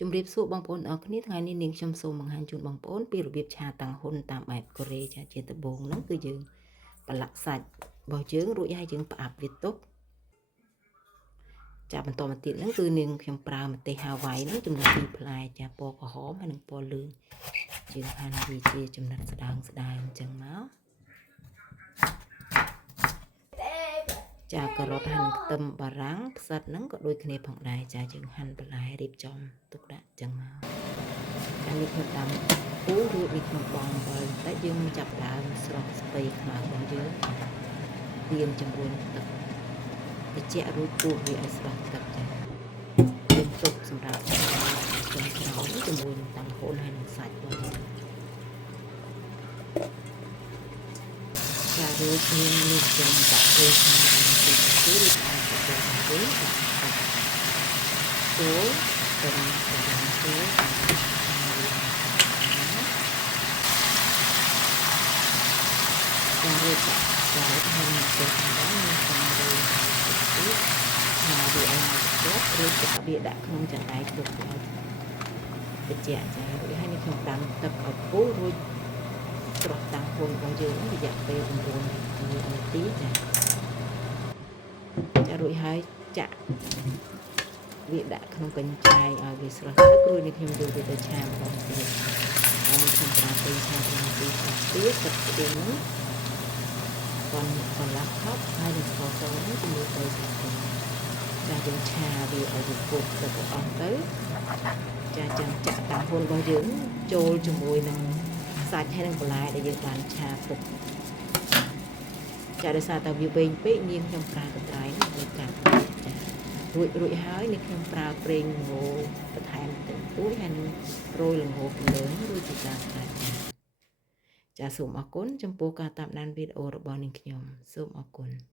ជំរាបសួរបងប្អូនអរគ្នាថ្ងៃនេះនាងខ្ញុំសូមបង្ហាញជូនបងប្អូនពីរបៀបឆាតាំងហ៊ុនតាមបែបកូរ៉េចាជាដំបូងហ្នឹងគឺយើងប្រឡាក់សាច់របស់យើងរួចហើយយើងផ្អាប់វាទុកចាបន្តមកទៀតហ្នឹងគឺនាងខ្ញុំប្រើម្ទេសហាវ៉ៃហ្នឹងចំនួន2ផ្លែចាពណ៌ក្រហមហើយនិងពណ៌លឿងយើងហាន់វាជាចំណិតស្ដើងអញ្ចឹងមកចាការ៉ុតហើយនឹងខ្ទឹមបារាំងផ្សិតហ្នឹងក៏ដូចគ្នាផងដែរចាយើងហាន់បន្លែរៀបចំទុកដាក់អញ្ចឹងមកចានេះខ្ញុំដាំពូរួចនេះខ្ញុំបងអំបិលតែយើងចាប់ដើមស្រស់ស្ពៃខ្មៅរបស់យើងទៀមជំរុញទឹកត្រជាក់រួចពុះវាឲ្យស្រស់ទឹកចាយើងទុកសម្រាប់ចុងក្រោយជាមួយនឹងតាំងហ៊ុនហើយនឹងសាច់របស់យើងចារួចយើងខ្ញុំដាក់ពេលខាងទីទីឬខាងទីទីចូលទៅតាមចូលចារួចចារួចហើយនឹងទៅខាងនេះខ្ញុំទៅទីមកវាឲ្យមកចូលរួចចាវាដាក់ក្នុងចង្កេះទុកឲ្យត្រជាក់ចារួចហើយនេះខ្ញុំដាំទឹកឲ្យពុះរួចស្រស់តាំងហ៊ុនរបស់យើងរយៈពេល9នាទីចារួចហើយចាក់វាដាក់ក្នុងកញ្ឆែងឲ្យវាស្រស់ទឹករួចនេះខ្ញុំយកវាទៅឆាម្ដងទៀតហើយខ្ញុំប្រើពេលឆា2នាទីទៀតទឹកស្ទៀងនោះកន្លះខប់ហើយនឹងស្ករសនេះជាមួយទៅស្លឹកខ្ទឹមចាយើងឆាវាឲ្យវាពុះទឹកអស់ទៅចាចាំចាក់តាំងហ៊ុនរបស់យើងចូលជាមួយនឹងសាច់ហើយនឹងបន្លែដែលយើងបានឆាទុកចាដោយសារតែវាវែងពេកនាងខ្ញុំប្រើកន្ត្រៃនេះលើកាត់ចារួចហើយនេះខ្ញុំប្រើប្រេងល្ងបន្ថែមតិចតួចហើយនឹងរោយល្ងពីលើរួចជាការស្រេចចាសូមអរគុណចំពោះការតាមដានវីដេអូរបស់នាងខ្ញុំសូមអរគុណ